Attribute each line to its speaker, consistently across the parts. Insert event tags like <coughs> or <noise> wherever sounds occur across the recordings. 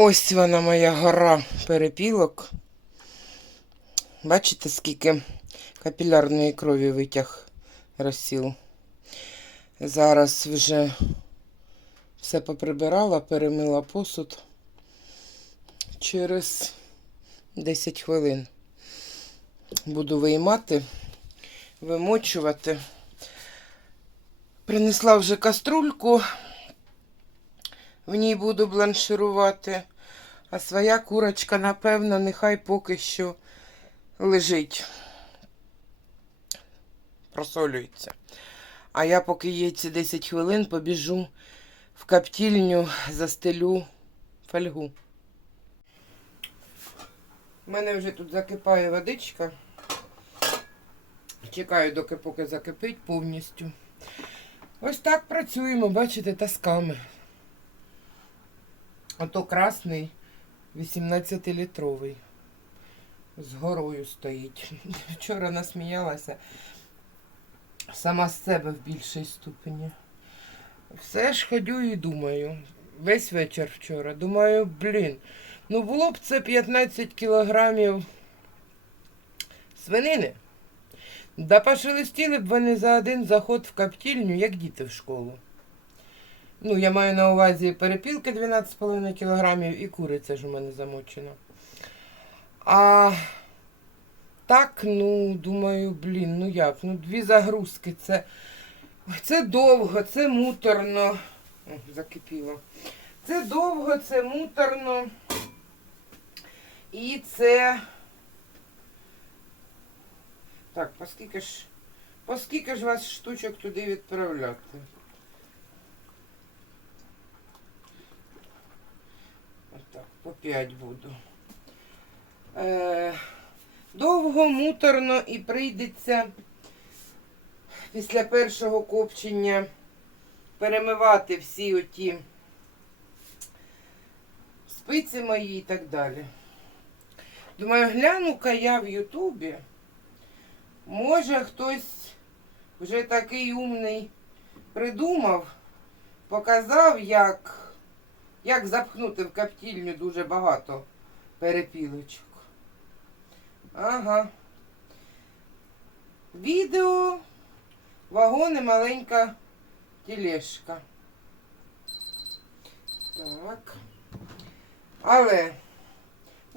Speaker 1: Ось вона моя гора перепілок. Бачите, скільки капілярної крові витяг розсіл. Зараз вже все поприбирала, перемила посуд. Через 10 хвилин буду виймати, вимочувати. Принесла вже каструльку, в ній буду бланширувати, а своя курочка, напевно, нехай поки що лежить. Просолюється. А я, поки є ці 10 хвилин, побіжу в коптільню, застелю фольгу. У мене вже тут закипає водичка. Чекаю, доки поки закипить повністю. Ось так працюємо, бачите, тасками. Ото красний 18-літровий. З горою стоїть. <laughs> Вчора насміялася сама з себе в більшій ступені. Все ж ходю і думаю. Весь вечір вчора. Думаю, блін, ну було б це 15 кілограмів свинини. Да пошелестіли б вони за один заход в коптільню, як діти в школу. Ну, я маю на увазі перепілки 12,5 кілограмів і куриця ж у мене замочена. А так, ну, думаю, блін, ну як? Ну, дві загрузки. Це, це довго, це муторно. О, закипіло. Це довго, це муторно. І це. Так, поскільки ж. Поскільки ж вас штучок туди відправляти? Отак, по 5 буду. Е, довго, муторно і прийдеться після першого копчення перемивати всі оті спиці мої і так далі. Думаю, гляну-ка я в Ютубі. Може хтось вже такий умний придумав, показав, як, як запхнути в коптільню дуже багато перепілочок. Ага. Відео, вагон і маленька тележка. Так. Але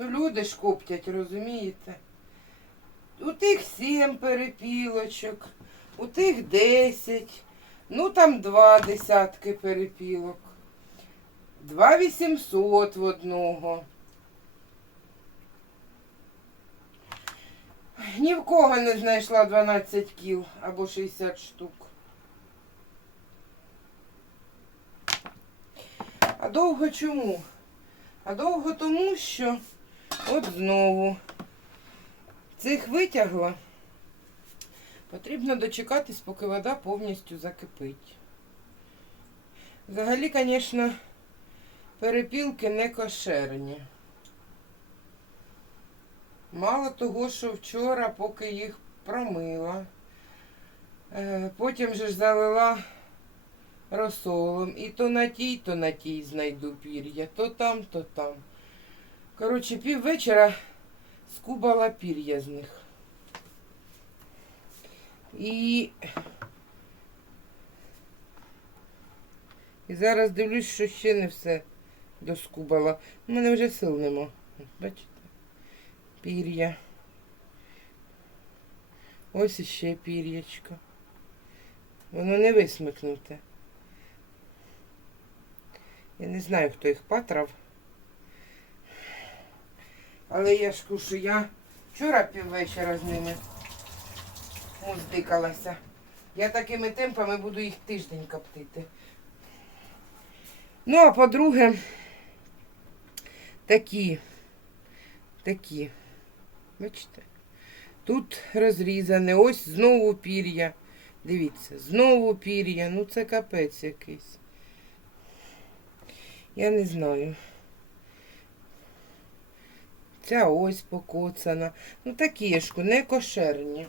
Speaker 1: ну, люди ж коптять, розумієте? У тих сім перепілочок, у тих десять, ну там два десятки перепілок. Два вісімсот в одного. Ні в кого не знайшла 12 кіл або 60 штук. А довго чому? А довго тому, що от знову цих витягла. Потрібно дочекатись, поки вода повністю закипить. Взагалі, звісно, перепілки не кошерні. Мало того, що вчора, поки їх промила, е, потім же ж залила розсолом. І то на тій, то на тій знайду пір'я, то там, то там. Коротше, пів вечора скубала пір'я з них. І... І зараз дивлюсь, що ще не все доскубала. У мене вже сил нема. Бачите? Пір'я. Ось іще пір'ячко. Воно не висмикнуте. Я не знаю, хто їх патрав. Але я ж кушу, я вчора піввечора з ними муздикалася. Я такими темпами буду їх тиждень коптити. Ну, а по-друге, такі, такі, бачите, тут розрізане, ось знову пір'я. Дивіться, знову пір'я, ну це капець якийсь. Я не знаю. Ця ось покоцана. Ну такі такішку, не кошерні.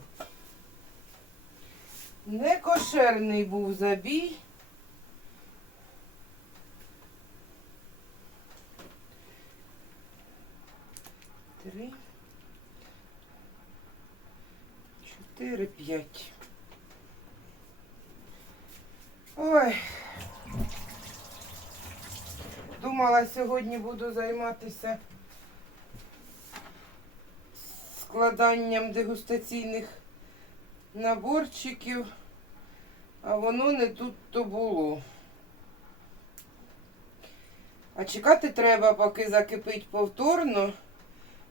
Speaker 1: Некошерний був забій. Три. Чотири, п'ять. Ой. Думала, сьогодні буду займатися складанням дегустаційних наборчиків, а воно не тут то було. А чекати треба, поки закипить повторно,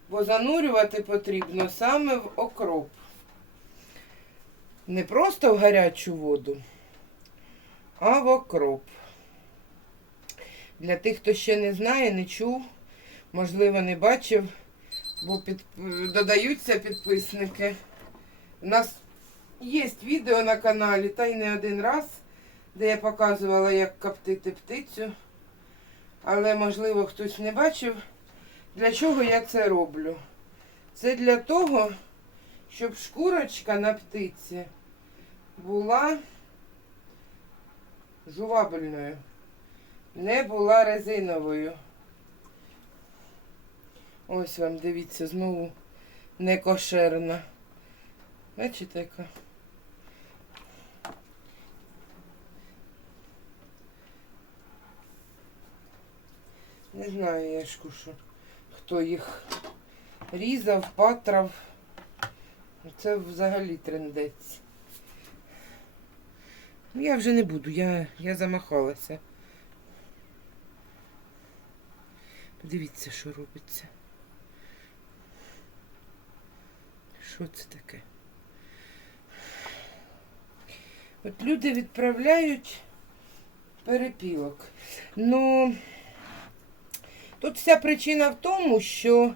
Speaker 1: бо занурювати потрібно саме в окроп. Не просто в гарячу воду, а в окроп. Для тих, хто ще не знає, не чув, можливо, не бачив, бо під... додаються підписники. У нас є відео на каналі, та й не один раз, де я показувала, як коптити птицю. Але, можливо, хтось не бачив, для чого я це роблю. Це для того, щоб шкурочка на птиці була жувабельною, не була резиновою. Ось вам, дивіться, знову не кошерна. Бачите, яка? Не знаю, я ж кушу, хто їх різав, патрав. Це взагалі трендець. Ну, я вже не буду, я, я замахалася. Подивіться, що робиться. Що це таке? От люди відправляють перепілок. Ну, тут вся причина в тому, що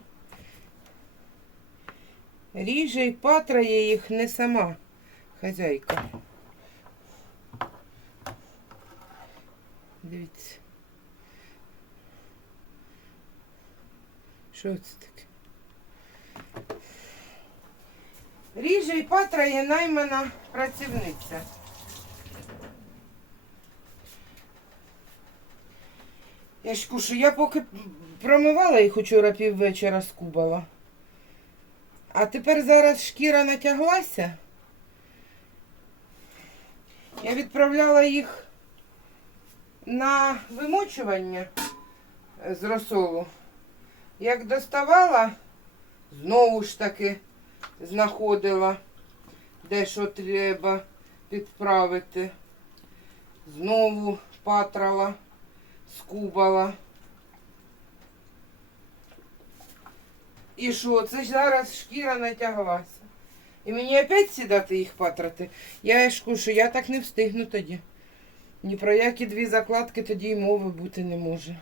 Speaker 1: ріже і патрає їх не сама хазяйка. Дивіться. Що це таке? Ріже і патрає наймана працівниця. Я ж кушу, я поки промивала їх учора піввечора скубала. А тепер зараз шкіра натяглася. Я відправляла їх на вимочування з розсолу. Як доставала, знову ж таки знаходила, де що треба підправити. Знову патрала, скубала. І що? Це ж зараз шкіра натяглася. І мені опять сідати їх патрати. Я ж кушу, я так не встигну тоді. Ні про які дві закладки тоді й мови бути не може.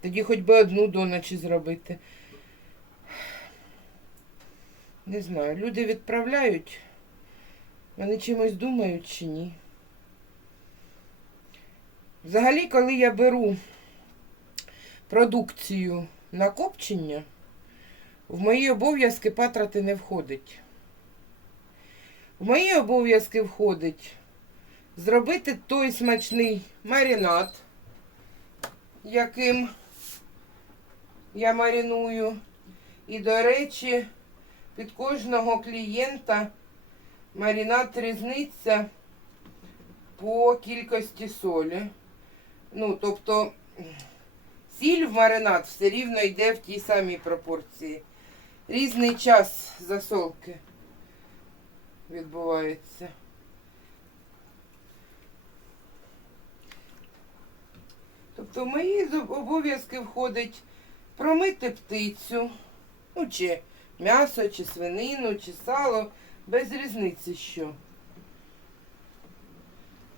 Speaker 1: Тоді хоч би одну до ночі зробити. Не знаю, люди відправляють. Вони чимось думають чи ні. Взагалі, коли я беру продукцію на копчення, в мої обов'язки патрати не входить. В мої обов'язки входить зробити той смачний маринад, яким я маріную. І, до речі, під кожного клієнта маринад різниця по кількості солі. Ну, тобто, сіль в маринад все рівно йде в тій самій пропорції. Різний час засолки відбувається. Тобто в мої обов'язки входить промити птицю, ну чи м'ясо, чи свинину, чи сало, без різниці що.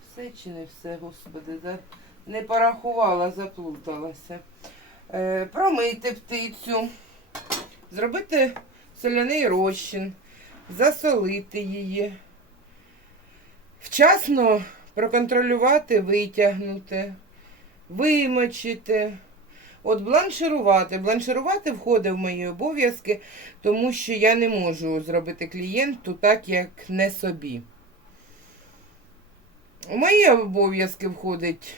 Speaker 1: Все чи не все, господи, да? не порахувала, заплуталася. Е, промити птицю, зробити соляний розчин, засолити її. Вчасно проконтролювати, витягнути, вимочити. От бланширувати. Бланширувати входить в мої обов'язки, тому що я не можу зробити клієнту так, як не собі. У мої обов'язки входить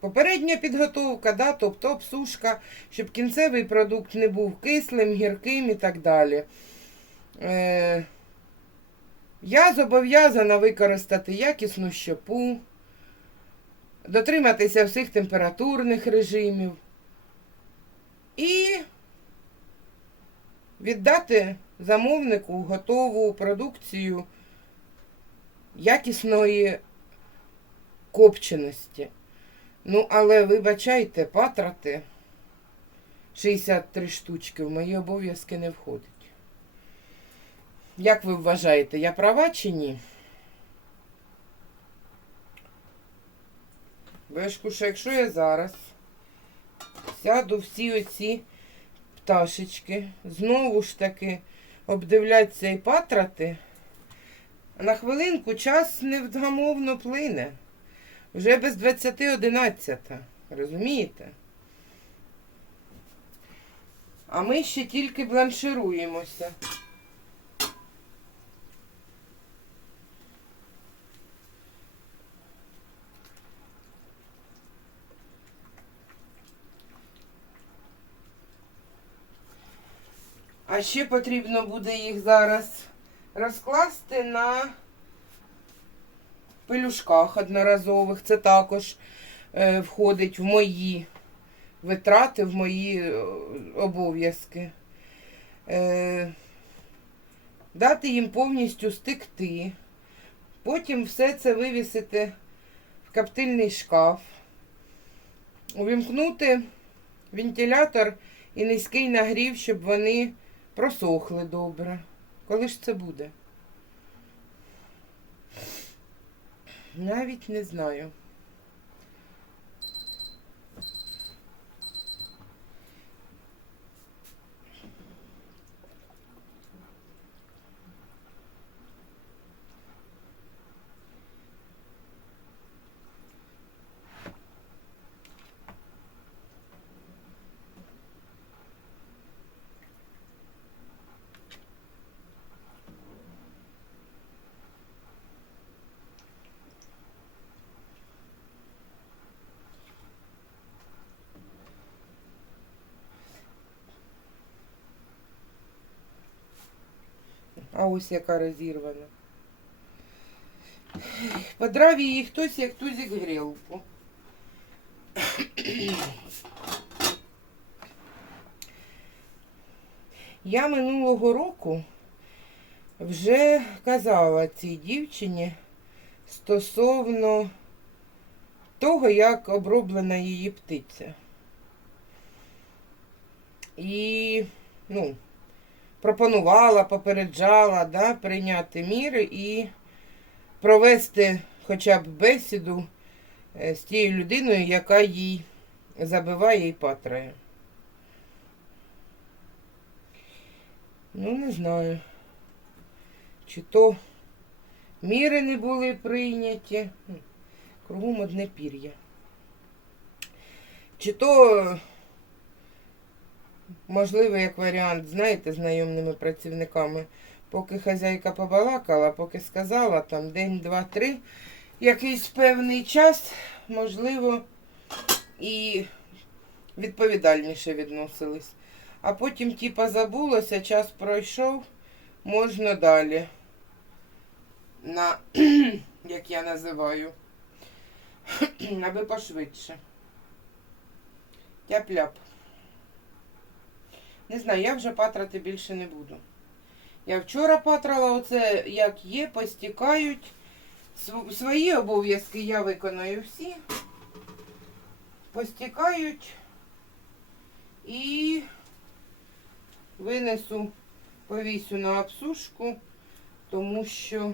Speaker 1: попередня підготовка, да, тобто обсушка, щоб кінцевий продукт не був кислим, гірким і так далі. Е, я зобов'язана використати якісну щепу, дотриматися всіх температурних режимів і віддати замовнику готову продукцію якісної копченості. Ну, але вибачайте, патрати 63 штучки в мої обов'язки не входить. Як ви вважаєте, я права чи ні? Бешку, що якщо я зараз сяду всі оці пташечки, знову ж таки обдивляться і патрати, на хвилинку час невгамовно плине. Вже без 20.11, розумієте? А ми ще тільки бланшируємося. А ще потрібно буде їх зараз розкласти на пелюшках одноразових. Це також е, входить в мої витрати, в мої е, обов'язки. Е, дати їм повністю стекти. Потім все це вивісити в коптильний шкаф. Увімкнути вентилятор і низький нагрів, щоб вони просохли добре. Коли ж це буде? Навіть не знаю. А ось яка розірвана. Подрав її хтось, як тузик грілку. Я минулого року вже казала цій дівчині стосовно того, як оброблена її птиця. І, ну, пропонувала, попереджала да, прийняти міри і провести хоча б бесіду е, з тією людиною, яка їй забиває і патрає. Ну, не знаю. Чи то міри не були прийняті. Кругом одне пір'я. Чи то можливо, як варіант, знаєте, з найомними працівниками, поки хазяйка побалакала, поки сказала, там день, два, три, якийсь певний час, можливо, і відповідальніше відносились. А потім, типа, забулося, час пройшов, можна далі. На, <clears throat> як я називаю, <clears throat> аби пошвидше. Тяп-ляп. Не знаю, я вже патрати більше не буду. Я вчора патрала, оце як є, постікають. Свої обов'язки я виконаю всі. Постікають і винесу, повісю на обсушку, тому що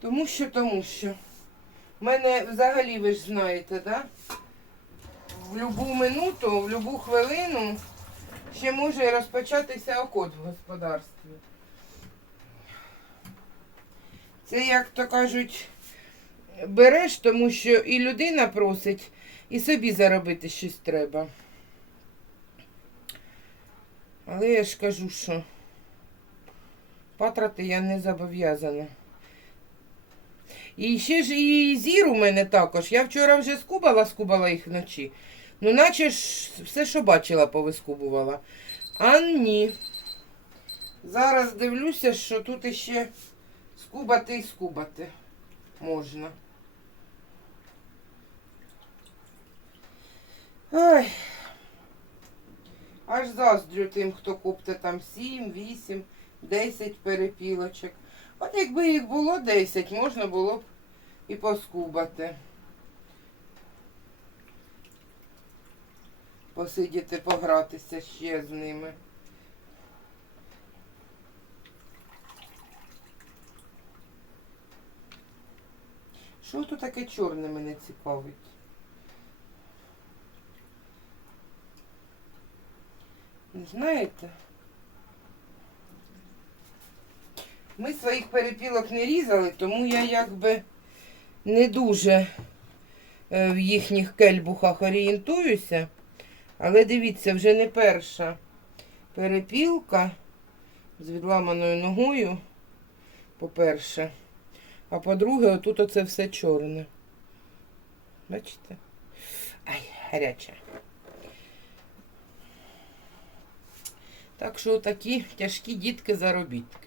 Speaker 1: тому що, тому що. У мене взагалі, ви ж знаєте, да? В любу минуту, в любу хвилину ще може розпочатися окот в господарстві. Це, як то кажуть, береш, тому що і людина просить, і собі заробити щось треба. Але я ж кажу, що патрати я не зобов'язана. І ще ж і зір у мене також. Я вчора вже скубала, скубала їх вночі. Ну, наче ж все, що бачила, повискубувала. А ні. Зараз дивлюся, що тут іще скубати і скубати можна. Ой. Аж заздрю тим, хто купте там 7, 8, 10 перепілочок. От якби їх було 10, можна було б і поскубати. Посидіти, погратися ще з ними. Що тут таке чорне мене цікавить? Не знаєте? Ми своїх перепілок не різали, тому я якби не дуже е, в їхніх кельбухах орієнтуюся. Але дивіться, вже не перша перепілка з відламаною ногою, по-перше. А по-друге, отут оце все чорне. Бачите? Ай, гаряче. Так що такі тяжкі дітки заробітки.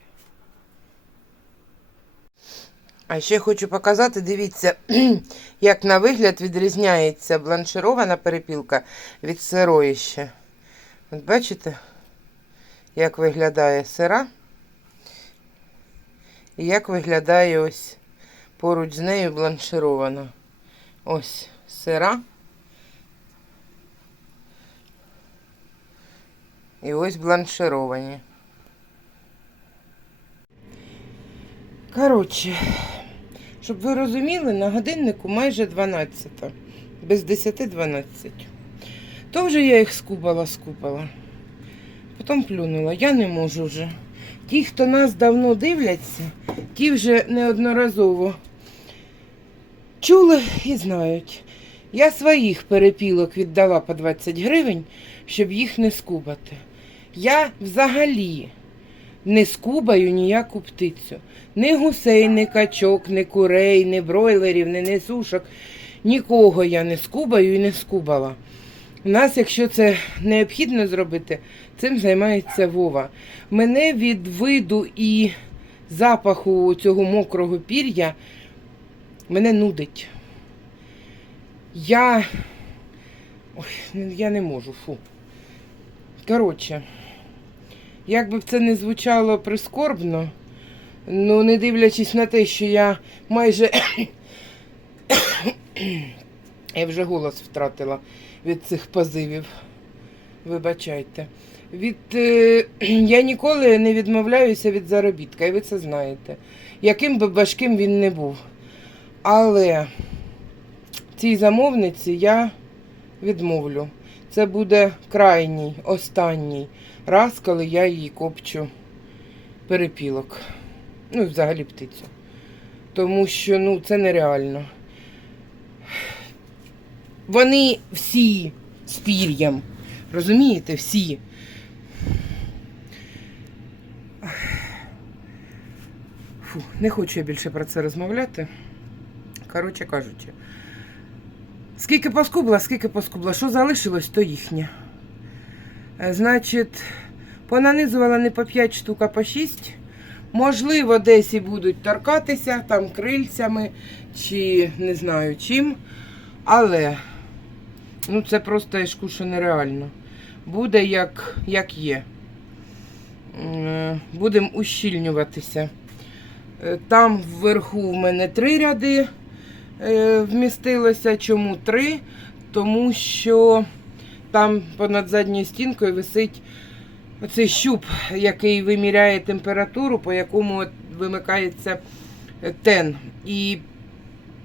Speaker 1: А ще хочу показати, дивіться, <clears throat> як на вигляд відрізняється бланширована перепілка від сирої ще. От бачите, як виглядає сира? І як виглядає ось поруч з нею бланширована. Ось сира. І ось бланшировані. Коротше, щоб ви розуміли, на годиннику майже 12. Без 10-12. То вже я їх скубала, скупала. Потім плюнула. Я не можу вже. Ті, хто нас давно дивляться, ті вже неодноразово чули і знають. Я своїх перепілок віддала по 20 гривень, щоб їх не скубати. Я взагалі не скубаю ніяку птицю. Ні гусей, ні качок, ні курей, ні бройлерів, ні несушок. Нікого я не скубаю і не скубала. У нас, якщо це необхідно зробити, цим займається Вова. Мене від виду і запаху цього мокрого пір'я мене нудить. Я. Ой, я не можу, фу. Коротше, як би це не звучало прискорбно, ну не дивлячись на те, що я майже. <coughs> я вже голос втратила від цих позивів. Вибачайте. Від, е, <clears throat> я ніколи не відмовляюся від заробітка, і ви це знаєте. Яким би важким він не був. Але цій замовниці я відмовлю. Це буде крайній, останній раз, коли я її копчу перепілок. Ну і взагалі птицю. Тому що ну, це нереально. Вони всі з пір'ям. Розумієте, всі. Фу, не хочу я більше про це розмовляти. Коротше кажучи. Скільки поскубла, скільки поскубла. Що залишилось, то їхнє. Е, Значить, понанизувала не по 5 штук, а по 6. Можливо, десь і будуть торкатися там крильцями чи не знаю чим. Але ну це просто я нереально. Буде як, як є. Будемо ущільнюватися. Е, Там вверху в мене три ряди е, вмістилося. Чому три? Тому що там понад задньою стінкою висить оцей щуп, який виміряє температуру, по якому вимикається е, тен. І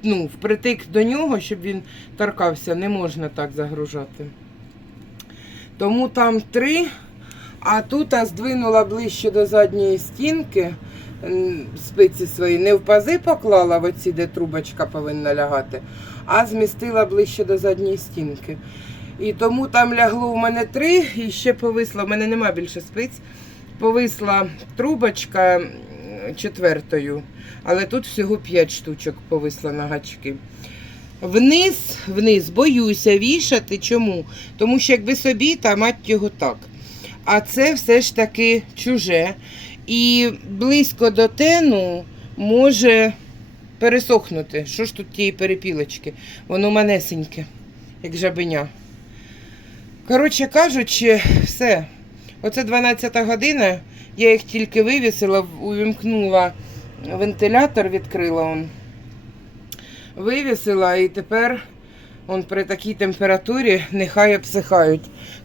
Speaker 1: ну, впритик до нього, щоб він торкався, не можна так загружати. Тому там три, а тут я здвинула ближче до задньої стінки спиці свої не в пази поклала в оці, де трубочка повинна лягати, а змістила ближче до задньої стінки. І тому там лягло в мене три, і ще повисла, в мене нема більше спиць. Повисла трубочка четвертою, але тут всього п'ять штучок повисла на гачки. Вниз, вниз боюся вішати. Чому? Тому що якби собі, та мать його так. А це все ж таки чуже. І близько до тену може пересохнути. Що ж тут тієї перепілочки? Воно манесеньке, як жабеня. Коротше кажучи, все. Оце 12 година. Я їх тільки вивісила, увімкнула вентилятор, відкрила он. Вивісила і тепер он при такій температурі нехай обсихають.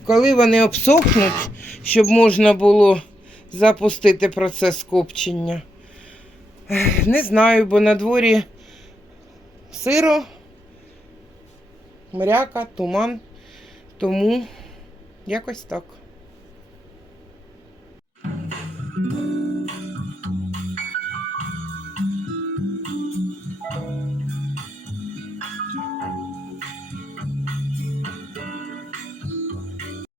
Speaker 1: Коли вони обсохнуть, щоб можна було запустити процес копчення. Не знаю, бо на дворі сиро, мряка, туман. Тому якось так.